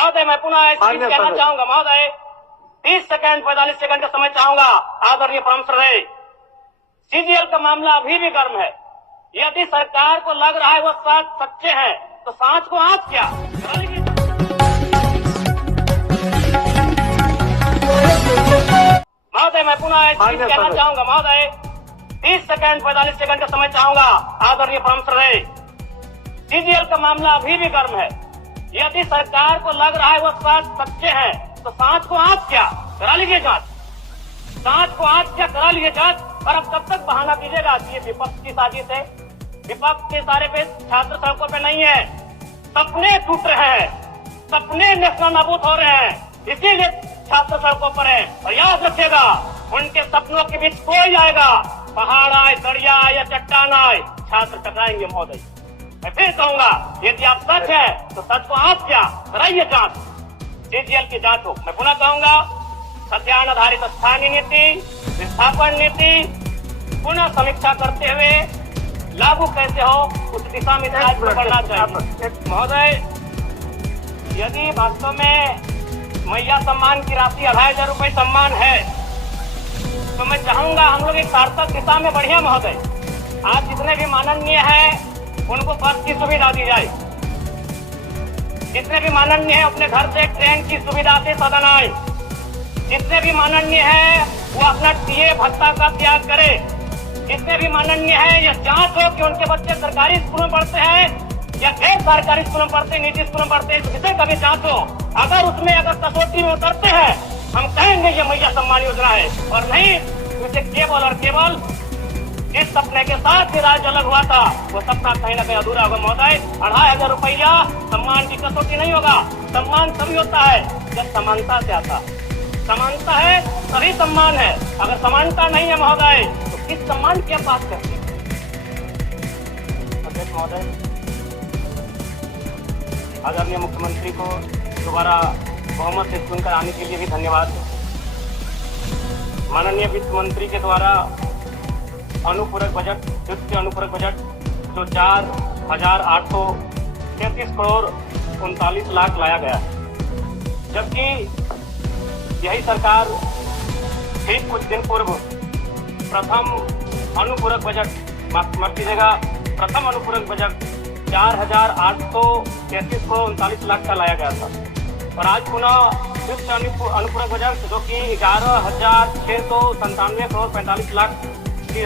महोदय, मैं पुनः एक चीज कहना चाहूंगा। महोदय, 30 सेकंड 45 सेकंड का समय चाहूंगा। आदरणीय परम श्रद्धेय, सीजीएल का मामला अभी भी गर्म है। यदि सरकार को लग रहा है वो सच्चे हैं तो सांच को आंच क्या। महोदय, मैं पुनः एक चीज कहना चाहूंगा। महोदय, 30 सेकंड 45 सेकंड का समय चाहूंगा। आदरणीय परम श्रद्धेय, सीजीएल का मामला अभी भी गर्म है। यदि सरकार को लग रहा है वो सच्चे हैं तो सांच को आंच क्या, करा लीजिए जांच। सांच को आंच क्या, करा लीजिए जांच। और अब कब तक बहाना कीजिएगा कि ये विपक्ष की साजिश है। विपक्ष के सारे पे छात्र सड़कों पे नहीं है, सपने टूट रहे हैं, सपने नेशनल नाबूद हो रहे हैं, इसीलिए छात्र सड़कों पर है। और याद रखिएगा, उनके सपनों के बीच कोई आएगा, पहाड़ आए, दरिया आए या चट्टान आए, छात्र टकराएंगे। महोदय, मैं फिर कहूंगा, यदि आप सच है तो सच को आंच क्या, कराइए जांच, सीजीएल की जांच हो। मैं पुनः कहूंगा, सत्यान आधारित स्थानीय नीति, विस्थापन नीति पुनः समीक्षा करते हुए लागू कैसे हो उस दिशा में राज्य बढ़ना चाहिए। महोदय, यदि वास्तव में मैया सम्मान की राशि 2,500 रुपये सम्मान है तो मैं चाहूंगा हम लोग एक सार्थक दिशा में बढ़िया। महोदय, आज जितने भी माननीय हैं उनको बस की सुविधा दी जाए, जितने भी माननीय हैं अपने घर से ट्रेन की सुविधा से सदन आए, जितने भी माननीय हैं वो अपना टीए भत्ता का त्याग करे, जितने भी माननीय हैं यह जांच हो कि उनके बच्चे सरकारी स्कूल में पढ़ते हैं या गैर सरकारी स्कूल में पढ़ते हैं, निजी स्कूल में पढ़ते हैं, इस विषय का भी जांच हो। अगर उसमें कसौटी में उतरते हैं हम कहेंगे ये मैया सम्मान योजना है, और नहीं इसे केवल और केवल जिस सपने के साथ भी राज्य अलग हुआ था वो सपना कहीं न कहीं अधूरा होगा। महोदय, 2,500 रुपया सम्मान की कसौटी नहीं होगा। सम्मान तभी होता है जब समानता से आता है। समानता है तभी सम्मान है। अगर समानता नहीं है महोदय तो किस सम्मान की आप बात करते हैं। अध्यक्ष महोदय, आदरणीय मुख्यमंत्री को दोबारा बहुमत से चुनकर आने के लिए भी धन्यवाद। माननीय वित्त मंत्री के द्वारा अनुपूरक बजट, द्वितीय अनुपूरक बजट जो 4,833 करोड़ 39 लाख लाया गया है, जबकि यही सरकार ठीक कुछ दिन पूर्व प्रथम अनुपूरक बजट, माफ कीजिएगा, प्रथम अनुपूरक बजट 4,833 करोड़ 39 लाख का लाया गया था। और आज पुनः द्वितीय अनुपूरक बजट जो कि 11,697 करोड़ 45 लाख की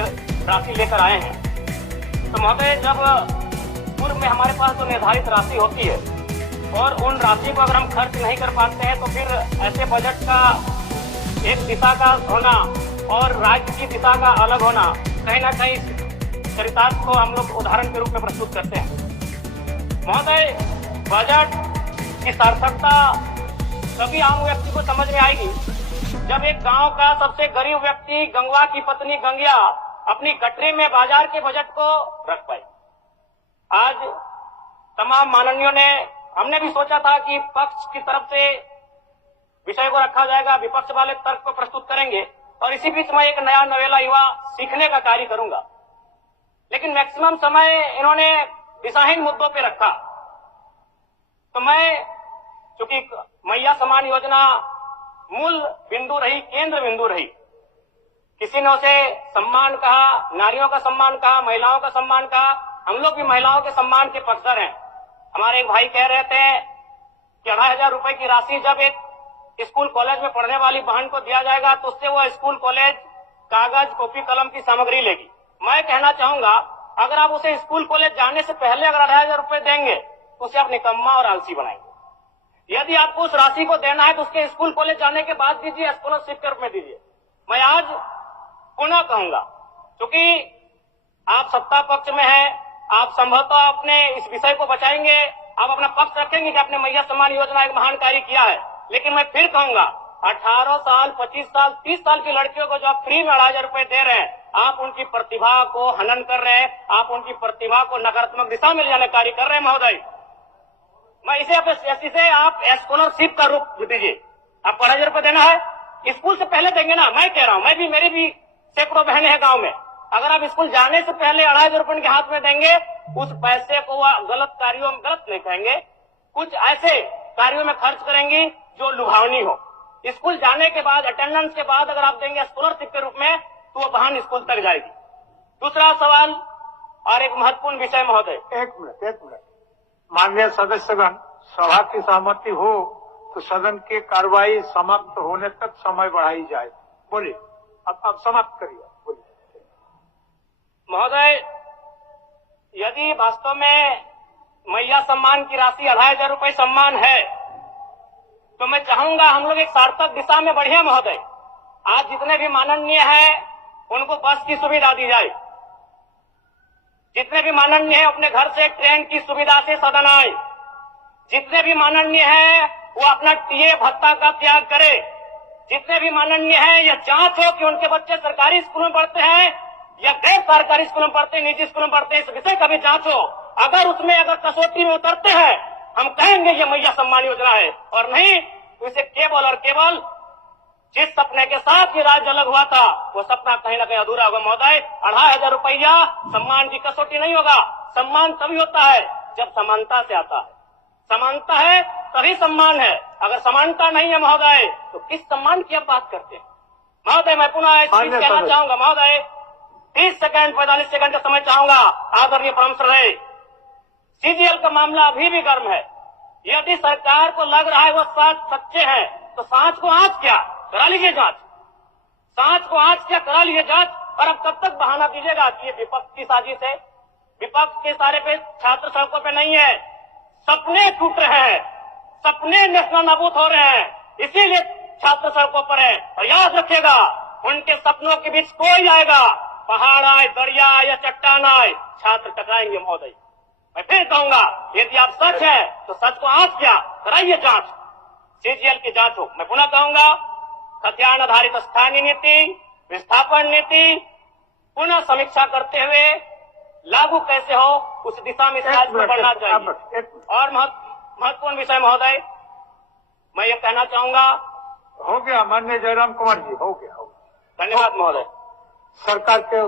राशि लेकर आए हैं। तो महोदय, जब पूर्व में हमारे पास जो निर्धारित राशि होती है और उन राशि को अगर हम खर्च नहीं कर पाते हैं तो फिर ऐसे बजट का एक दिशा का होना और राज्य की दिशा का अलग होना कहीं ना कहीं चरितार्थ को हम लोग उदाहरण के रूप में प्रस्तुत करते हैं। महोदय, बजट की सार्थकता तभी आम व्यक्ति को समझ में आएगी जब एक गांव का सबसे गरीब व्यक्ति, गंगवा की पत्नी गंगिया, अपनी गठरी में बाजार के बजट को रख पाई। आज तमाम माननीयों ने, हमने भी सोचा था कि पक्ष की तरफ से विषय को रखा जाएगा, विपक्ष वाले तर्क को प्रस्तुत करेंगे और इसी बीच में एक नया नवेला युवा सीखने का कार्य करूंगा। लेकिन मैक्सिमम समय इन्होंने दिशाहीन मुद्दों पे रखा। तो मैं, चूंकि मैया सम्मान योजना मूल बिंदु रही, केंद्र बिंदु रही, किसी ने उसे सम्मान कहा, नारियों का सम्मान कहा, महिलाओं का सम्मान कहा, हम लोग भी महिलाओं के सम्मान के पक्षधर हैं। हमारे एक भाई कह रहे थे कि 2,500 रुपए की राशि जब एक स्कूल कॉलेज में पढ़ने वाली बहन को दिया जाएगा तो उससे वो स्कूल कॉलेज कागज, कॉपी, कलम की सामग्री लेगी। मैं कहना चाहूंगा, अगर आप उसे स्कूल कॉलेज जाने से पहले अगर 2,500 रुपए देंगे तो उसे आप निकम्मा और आलसी बनाएंगे। यदि आपको उस राशि को देना है तो उसके स्कूल कॉलेज जाने के बाद दीजिए, स्कॉलरशिप के रूप में दीजिए। मैं आज पुनः कहूंगा, क्योंकि आप सत्ता पक्ष में हैं, आप संभवतः अपने इस विषय को बचाएंगे, आप अपना पक्ष रखेंगे कि आपने मैया सम्मान योजना एक महान कार्य किया है। लेकिन मैं फिर कहूंगा, 18 साल, 25 साल, 30 साल की लड़कियों को जो आप फ्री में 2,500 रुपए दे रहे हैं, आप उनकी प्रतिभा को हनन कर रहे हैं, आप उनकी प्रतिभा को नकारात्मक दिशा में ले जाने कार्य कर रहे हैं। महोदय, मैं इसे आप स्कॉलरशिप का रूप दीजिए। आपको 2,500 रुपए देना है, स्कूल से पहले देंगे ना। मैं कह रहा हूं, मेरी भी सैकड़ों बहनें हैं गांव में, अगर आप स्कूल जाने से पहले 2,500 रुपए के हाथ में देंगे, उस पैसे को वह गलत कार्यों में, गलत नहीं कहेंगे, कुछ ऐसे कार्यों में खर्च करेंगी जो लुभावनी हो। स्कूल जाने के बाद, अटेंडेंस के बाद अगर आप देंगे स्कॉलरशिप के रूप में, तो वो बहन स्कूल तक जाएगी। दूसरा सवाल और एक महत्वपूर्ण विषय महोदय। एक मिनट माननीय सदस्यगण, सभा की सहमति हो तो सदन की कार्रवाई समाप्त होने तक समय बढ़ाई जाए। बोलिए, अब समाप्त करिए, बोलिए। महोदय, यदि वास्तव में मैया सम्मान की राशि 2,500 रुपए सम्मान है, तो मैं चाहूंगा हम लोग एक सार्थक दिशा में बढ़िया महोदय। आज जितने भी माननीय हैं उनको बस की सुविधा दी जाए। जितने भी माननीय हैं अपने घर से ट्रेन की सुविधा से सदन आए। जितने भी माननीय हैं वो अपना टीए भत्ता का त्याग करे। जितने भी माननीय हैं यह जांच हो कि उनके बच्चे सरकारी स्कूलों में पढ़ते हैं या गैर सरकारी स्कूलों में पढ़ते हैं, निजी स्कूलों में पढ़ते हैं, इस विषय का भी जांच हो। अगर उसमें कसौटी में उतरते हैं, हम कहेंगे ये मैया सम्मान योजना है, और नहीं तो इसे केवल और केवल जिस सपने के साथ ये राज्य अलग हुआ था वो सपना कहीं ना कहीं अधूरा होगा। महोदय, 2,500 रुपया सम्मान की कसौटी नहीं होगा। सम्मान तभी होता है जब समानता से आता है। समानता है तभी सम्मान है। अगर समानता नहीं है महोदय, तो किस सम्मान की आप बात करते हैं? महोदय, मैं पुनः एक चीज कहना चाहूंगा। महोदय, 30 सेकंड 45 सेकंड का समय चाहूंगा। आदरणीय परम श्रद्धेय, सीजीएल का मामला अभी भी गर्म है। यदि सरकार को लग रहा है वो सच्चे हैं, तो सांच को आंच क्या करा लीजिए जांच। सांच को आंच क्या करा लीजिए जांच। और अब कब तक बहाना दीजिएगा कि ये विपक्ष की साजिश है? विपक्ष के सारे पे छात्र सड़कों पे नहीं है, सपने टूट रहे हैं, सपने नेशनल नाबूद हो रहे हैं, इसीलिए छात्र सड़कों पर है। और याद रखिएगा, उनके सपनों के बीच कोई आएगा, पहाड़ आए, दरिया आए या चट्टान आए, छात्र टकराएंगे। महोदय, मैं फिर कहूंगा, यदि आप सच है तो सच को आंच क्या कराइए जांच, सीजीएल की जांच हो। मैं पुनः कहूंगा, खतियान आधारित स्थानीय नीति, विस्थापन नीति पुनः समीक्षा करते हुए लागू कैसे हो, उस दिशा में राज्य में बढ़ना चाहिए। और महत्वपूर्ण विषय महोदय, मैं ये कहना चाहूंगा। हो गया माननीय जयराम कुमार जी, हो गया। धन्यवाद महोदय। सरकार के